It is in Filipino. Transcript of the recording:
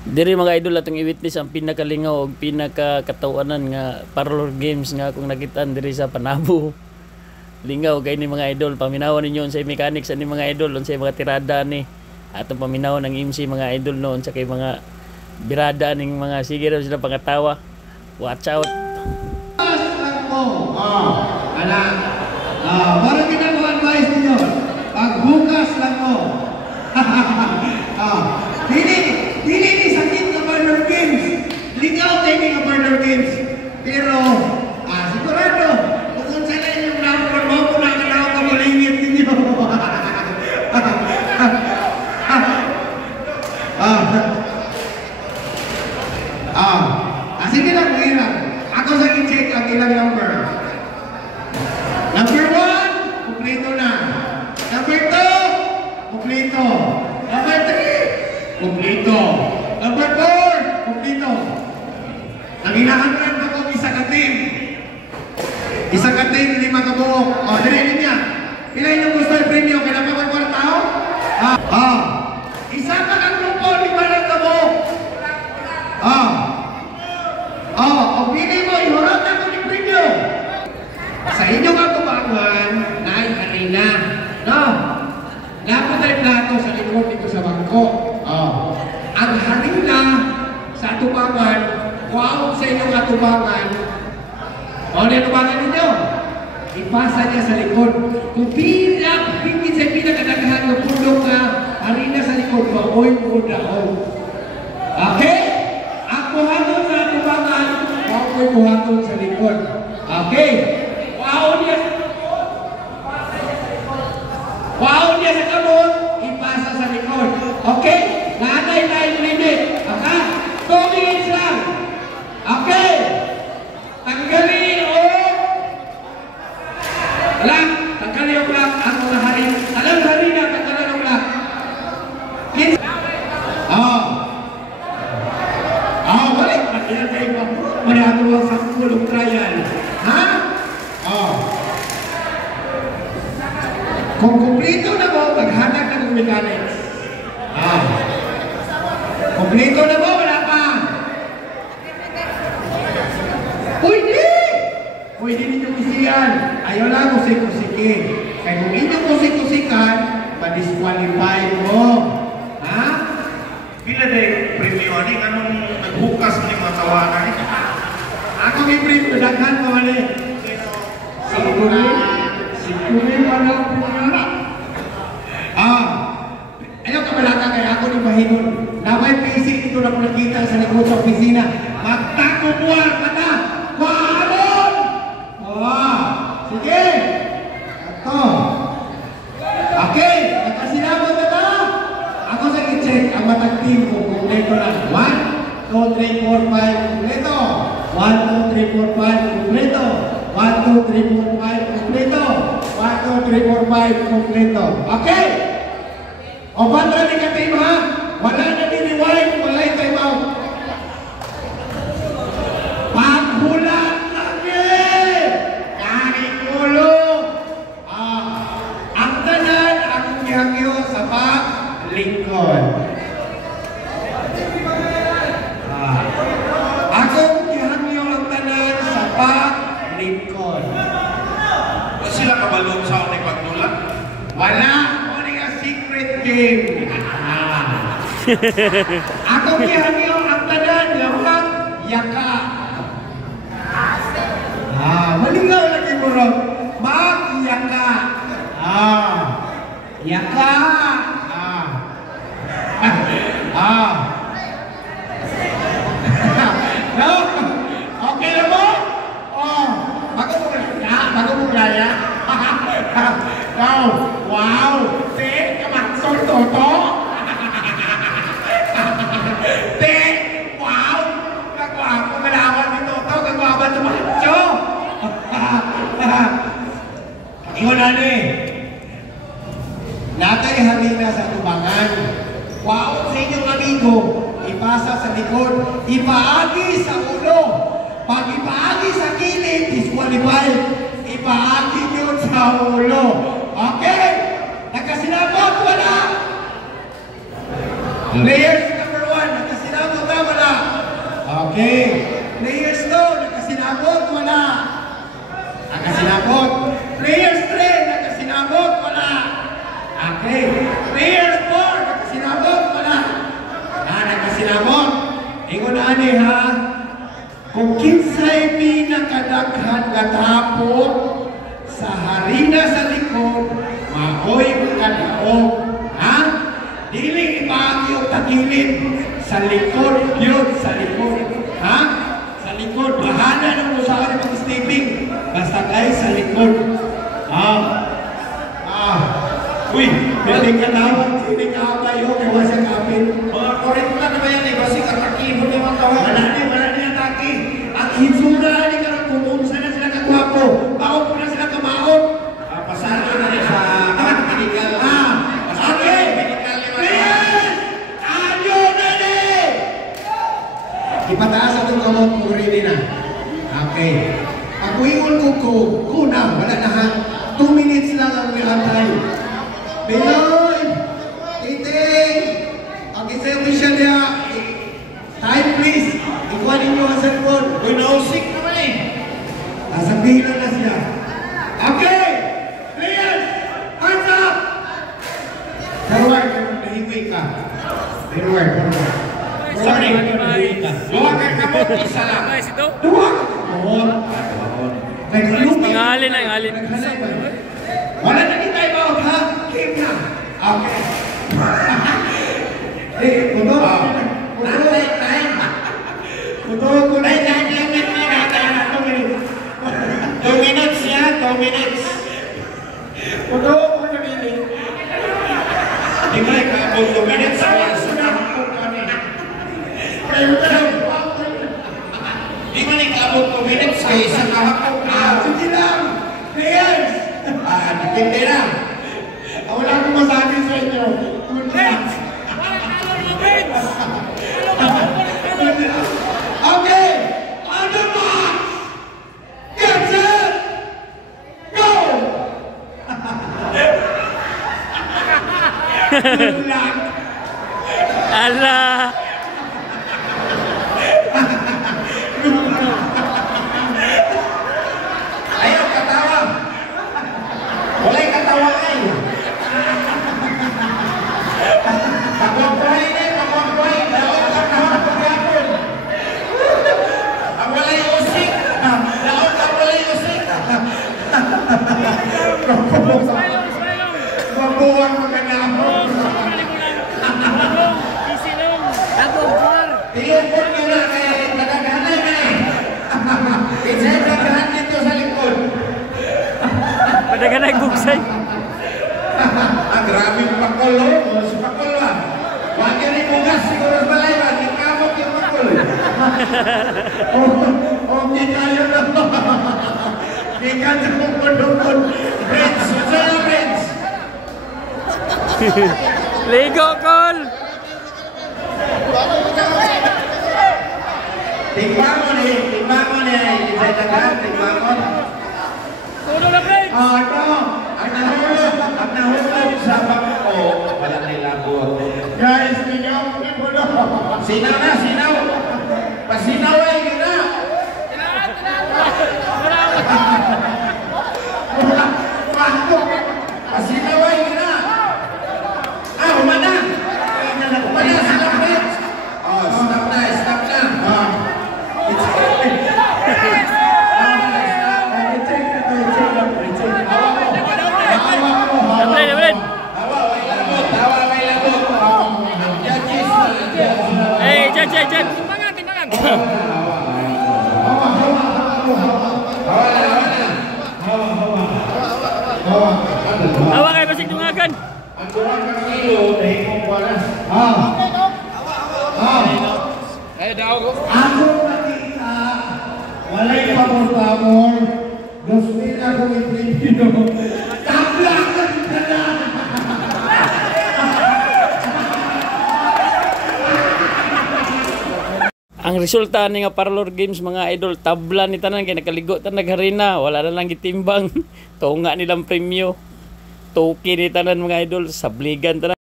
Diri mga idol atong i-witness ang pinakalingaw og pinakakatawanan nga parlor games nga akong nakitaan diri sa Panabo. Lingaw kay ni mga idol, paminawan ninyo sa mechanics ani mga idol, unsay mga tirada ni atong paminawan ng MC mga idol noon sa kay mga birada ning mga sige raw sila pangatawa. Watch out. Ala. Para ginagawa advice ninyo. Pagbukas lang mo. Dili ni sakit nga partner games. Lingaw tayo nga partner games. Pero, sigurado, kung saan na inyong number mo, kung nakakalaw ka malingit ninyo. Sige lang, hirap. Ako sa i-check ang ilang number. Number 1, kumpleto na. Number 2, kumpleto. Number 3, kumpleto. Number 4, kumpleto. Nanginahanran ko kung isa ka team. Isa ka team, 5 ka buok. Direnin niya. Pila yung gusto yung premium? Kailan pa mag-4 tao? Isa ka ng grupo, 5 lang ka buok. Ang pili mo, ihurot na ko ni premium. Sa inyo nga kumakuhan, naay harina. No? Dapat tayo plato sa likod dito sa bangko. Ang harina sa atubangan, wow sa inyong atubangan. Ano yung atubangan ninyo? Ipasa niya sa likod. Kung higit sa pinakadaghan ng pulong na harina sa likod, maoy mo daon. Okay? Ang buhaton sa atubangan, maoy buhaton sa likod. Okay? Wow niya sa kamot. Wow niya sa kamot, ipasa sa likod. Okay? Nanay time limit. Okay? 2 minutes lang. Okay? Tanggalin o lang. Tanggalin o lang ang mga harin. Alam harin na, tanggalin o lang. Balik. Pagkira tayo pa. Manatuwa sa kulong trial. Ha? Kung kumplito na mo, maghanap ka ng mechanics. Kumplito na mo, wala pa. Pwede! Pwede ninyo isiyan. Ayaw lang kusik-kusikin. Kaya kung inyong kusik-kusikan, ma-disqualify mo. Ha? Bila day premium ni anong nagbukas ni mga tawanan ni. Ako may premium daghan ko mali. Siguro pa lang pinara. Ayaw ka malaka kaya ako ni Mahinon. Naway PC ito na po nakita sa likod sa opisina. Magtako buwan mata. Kuhanon! Sige. Ito. Okay. Nakasinabot na ba? Ako sa i-check ang matag team ko. Kompleto na. 1, 2, 3, 4, 5. Kompleto. 1, 2, 3, 4, 5. Kompleto. 1, 2, 3, 4, 5. Kompleto. 1, 2, 3, 4, 5. Kompleto. Okay. O banda ni ka-team ha? Wala na diniwine. Wala yung time out. Paghulat lagi! Kanikulo! Ang tanan ang gihangyo sa paglingkod. Akong gihangyo ang tanan sa paglingkod. Sila kabalong sa ating pagtulak? Wala! Only a secret game! Akong gihangyo ang tanan yung yaka. Malingaw lagi mo ron. Mag-yaka. Yaka. No? Okay na mo? Bago mo kaya? Wow! Te, kamakson toto? Te, wow! Kagwapo malawan ni Toto, kagwapo tumacho! Ingon na ni. Natay harina sa tubangan. Wow sa inyong amigo. Ipasa sa likod. Ipaagi sa ulo. Pag ipaagi sa kilid, disqualified. Ipaagi yun sa ulo. Okay? Nagkasinabot, wala! Players number 1, nagkasinabot. Ingon ani ha. Kung kinsay pinakadaghan nga tapon sa harina sa likod, maoy kadaog. Ha? Dili ibagyo tagilid sa likod yun, sa likod. Ha? Sa likod. Bahala ng usahan ng pag-steaming. Basta kayo sa likod. Uy, pwede ka tawag. Sini ka kayo. Kaya sa kapit. Mga korinta na ba yan eh? Kasi kataki mo naman tawag. Wala ni atake. Ang hitsura ni ka ng pumunsa na sila kagwapo. Baon po na sila kamaon. Pasado na rin sa medical. Okay. Please! Anyo na rin! Ipataas atong kamot mo rin na. Okay. Ako ingon ko kunang. Wala na ha. 2 minutes lang ang miatay. Pinoy! Titing! Ang isang official niya. Time please. Ikuha ninyo ang cellphone. Uy, nausik naman eh. Nasabihin na siya. Okay! Players! Hands up! Forward, nahiwi ka. Forward. Sorry, nahiwi ka. Duwa ka kamot, isa lang. Duwa ka kamot. Ngalin na, ngalin. Wala na kita ibaw, ha? Keep na. Okay. Kuto. Nanay, time. Kuto. 2 minutes ya, 2 minutes. Kuto, 1 minute. Di ba ikaw 2 minutes? Di ba ikaw 2 minutes? Kaya isang kahapon na. Sige lang. Players! Dipindi lang. Wala akong masabi sa inyo. Okay! On the mark! Get set! Go! Good luck! Ala! Ayaw katawa! Wala'y katawaan! Pagwagwahin eh! Pagwagwahin! Daon ka kahapon pag-yapon! Ang wala'y usik! Daon ka wala'y usik! Mabuwang magandahon! Tiyupon nyo na kaya nagaganan na eh! Isa'y nagaganan dito sa likod! Pada ka nagbuksay. Grabe yung pakol, no? Si pakol ba? Huwag yan ibugas, siguro sa balay ba? Ikamot yung pakol. Okay tayo na. Di ka na kumulungon. Friends, what's up, friends? Ligo, Col! Tingbangon eh, tingbangon eh. Isa'y tagaan, tingbangon. Tulog na, friends! Ito, ang nahulog sa bangko. Wala nilabot. Guys, sinaw na pulo. Sinaw na, sinaw. Pasinaw ay yun na. Pasinaw ay yun na. Humana. Humana, sila friends. Stop na, stop na. Cek. Hawa kayo basig tungakan. Ang durang kang kilo, nahimong ko na. Ayo daw ko. Ako nakita, walay pamor-pamor, gusto akong ipinino. Tabla ka na! Ang resulta ni nga parlor games mga idol, tabla ni tanan kay nakaligo tan nagharina, wala na lang gitimbang. Tunga nilang premyo. Toki ni tanan mga idol, sabligan tanan.